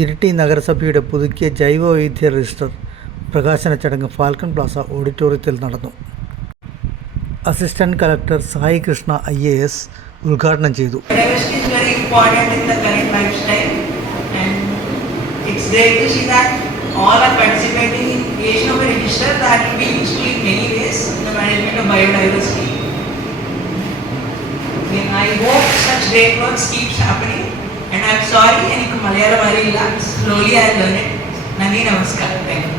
ഇരിട്ടി നഗരസഭയുടെ പുതുക്കിയ ജൈവവൈവിധ്യ രജിസ്റ്റർ പ്രകാശന ചടങ്ങ് ഫാൽക്കൺ പ്ലാസ ഓഡിറ്റോറിയത്തിൽ നടന്നു. Assistant collector Sai Krishna I A S ഉദ്ഘാടനം ചെയ്തു. And I'm sorry എനിക്ക് മലയാളം അറിയില്ല. Slowly I learn it. നന്ദി നമസ്കാരം. താങ്ക് യു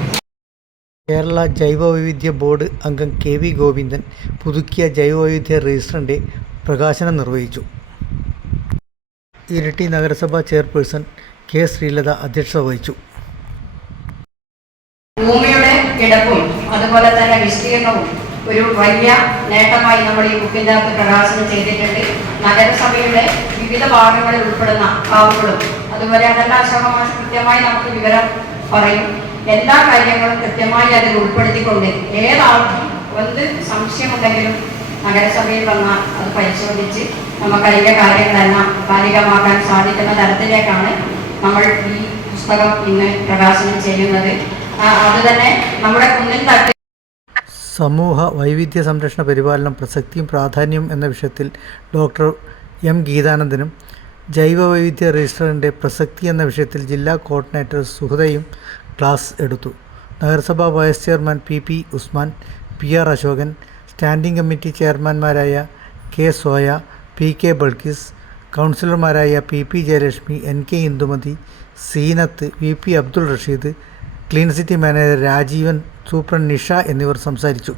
കേരള ജൈവവൈവിധ്യ ബോർഡ് അംഗം കെ വി ഗോവിന്ദൻ പുതുക്കിയ ജൈവവൈവിധ്യ രജിസ്റ്ററിന്റെ പ്രകാശനം നിർവഹിച്ചു. ഇരിട്ടി നഗരസഭാ ചെയർപേഴ്സൺ കെ ശ്രീലത അധ്യക്ഷത വഹിച്ചു. ഭൂമിയുടെ കിടപ്പും അതുപോലെ തന്നെ വിസ്തീർണവും ഒരു വലിയ നേട്ടമായി നമ്മൾ ഈ ബുക്കിന്റെ അകത്ത് പ്രകാശനം ചെയ്തിട്ടുണ്ട്. നഗരസഭയുടെ വിവിധ ഭാഗങ്ങളിൽ ഉൾപ്പെടുന്ന ഭാവങ്ങളും അതുപോലെ അതെല്ലാം അശോകമാഷ കൃത്യമായി നമുക്ക് വിവരം പറയും. എല്ലാ കാര്യങ്ങളും കൃത്യമായി അതിൽ ഉൾപ്പെടുത്തിക്കൊണ്ട് ഏതാൾക്കും എന്ത് സംശയമുണ്ടെങ്കിലും നഗരസഭയിൽ വന്നാൽ അത് പരിശോധിച്ച് നമുക്ക് അതിന്റെ കാര്യങ്ങളെല്ലാം കാലികമാക്കാൻ സാധിക്കുന്ന തരത്തിലേക്കാണ് നമ്മൾ ഈ പുസ്തകം ഇന്ന് പ്രകാശനം ചെയ്യുന്നത്. ആ, അത് തന്നെ നമ്മുടെ കുന്നിൻ തട്ടി സമൂഹ വൈവിധ്യ സംരക്ഷണ പരിപാലനം പ്രസക്തിയും പ്രാധാന്യവും എന്ന വിഷയത്തിൽ ഡോക്ടർ എം ഗീതാനന്ദനും ജൈവവൈവിധ്യ രജിസ്റ്ററിന്റെ പ്രസക്തി എന്ന വിഷയത്തിൽ ജില്ലാ കോർഡിനേറ്റർ സുഹൃതയും ക്ലാസ് എടുത്തു. നഗരസഭാ vice chairman P P Usman P R Ashokan standing committee ചെയർമാൻമാരായ K Soya P K Balkis കൗൺസിലർമാരായ P P Jayalakshmi N K Indumathi Seenath V P Abdul Rasheed clean city manager Rajeevan superintendent Nisha എന്നിവർ സംസാരിച്ചു.